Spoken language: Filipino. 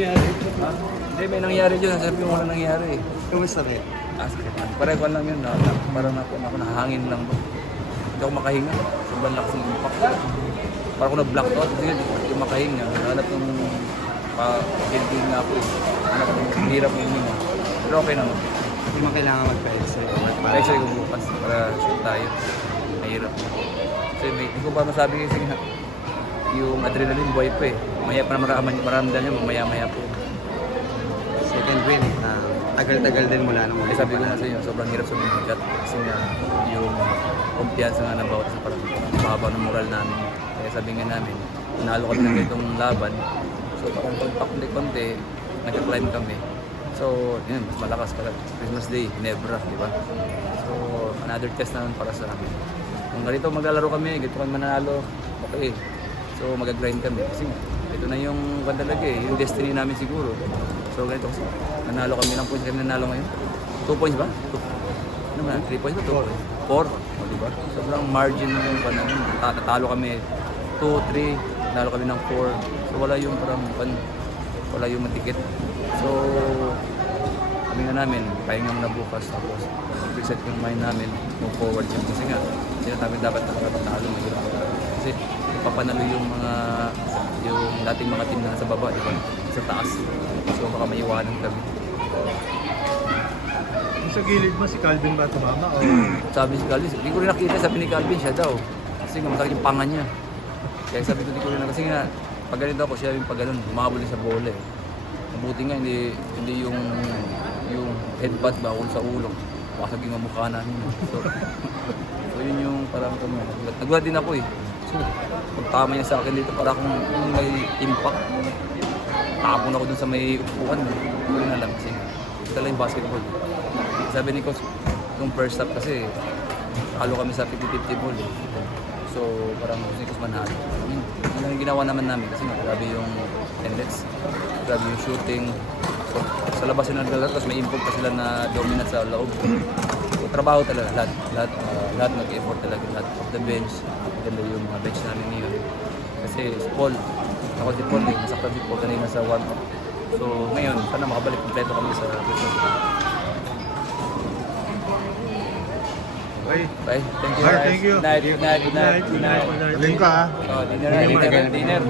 nangyari? Ha? Hindi, may nangyari dyan. Sabi mo wala nangyari eh. Kumusta rin? Sakit lang. Pareho lang yun. Parang ako nahangin lang ba. Hindi ako makahinga. Sobrang lakas ng impact. Parang ako na-black out. Kasi hindi makahinga. Hanap ng pa-building nga ako eh. Hanap ng hirap ng hininga. Pero okay naman. Hindi mo kailangan magpa-x-ray. X-ray ko bukas para shoot tayo. Mahirap. Kasi hindi ko pa masabi kasi nga yung adrenaline buhay pa eh. Maya pa na maramdaman niya, mamaya-maya po. Second win. Tagal-tagal din mula nung Kasi sabi ko nga sa inyo, sobrang hirap sa bigat kasi nga yung kumpiyansa nga nabawas sa parang mahaba ng moral namin. Kaya sabi nga namin, nanalo kami ng ganitong laban. So parang konti-konti, nag-climb kami. So yun, mas malakas para Christmas Day, Ginebra, di ba? So another test naman para sa amin. Kung ganito maglalaro kami, ganito kami mananalo, okay. So mag-grind kami kasi ito na yung talaga eh, yung destiny namin siguro. So ganito kasi, nanalo kami ng points, kami nanalo ngayon. 2 points ba? Ano ba? 3 points ba? 2 points? 4? O diba? Sobrang margin ng namin. Tatalo kami 2, 3, nanalo kami ng 4. So wala yung parang wala yung matikit. So kami nga namin, pahinga muna bukas tapos reset yung mind namin, move forward yung kasi nga sinasabi dapat nakapatalo mahirap kasi papanalo yung dating mga team na nasa baba, di ba? Sa taas. So baka maiwanan kami. Sa gilid mo, si Calvin ba tumama? O... Sabi si Calvin, hindi ko rin nakita, sabi ni Calvin siya daw. Kasi nga masakit yung panga niya. Kaya sabi ko, hindi ko rin kasi nga, pag ganito ako siya yung pag ganun, humahabol din sa bola eh. Mabuti nga, hindi yung headbutt ba ako sa ulo. Basag yung mukha namin. So yun yung parang nagulat din ako eh. So, pag tama niya sa akin dito, para akong may impact. Tapon ako dun sa may upuan. Hindi ko rin alam kasi ito lang yung basketball. Sabi ni Coach, yung first half kasi, halo kami sa 50-50 ball. So, parang gusto ni Coach manalo. Yun yung ginawa naman namin kasi grabe yung tendency, grabe yung shooting. So, sa labas yung naglalaro, tapos may improve pa sila na dominant sa loob. So, trabaho talaga, lahat nag-effort talaga, lahat of the bench. Ganda yung mga bench namin ngayon. Kasi si Paul, ako si Paul, nasaktan si Paul kanina sa warm-up. So, ngayon, sana makabalik kompleto kami sa Christmas. Okay. Bye. Thank you. Mark, thank you. Good night. Alin ka ha? Dinner.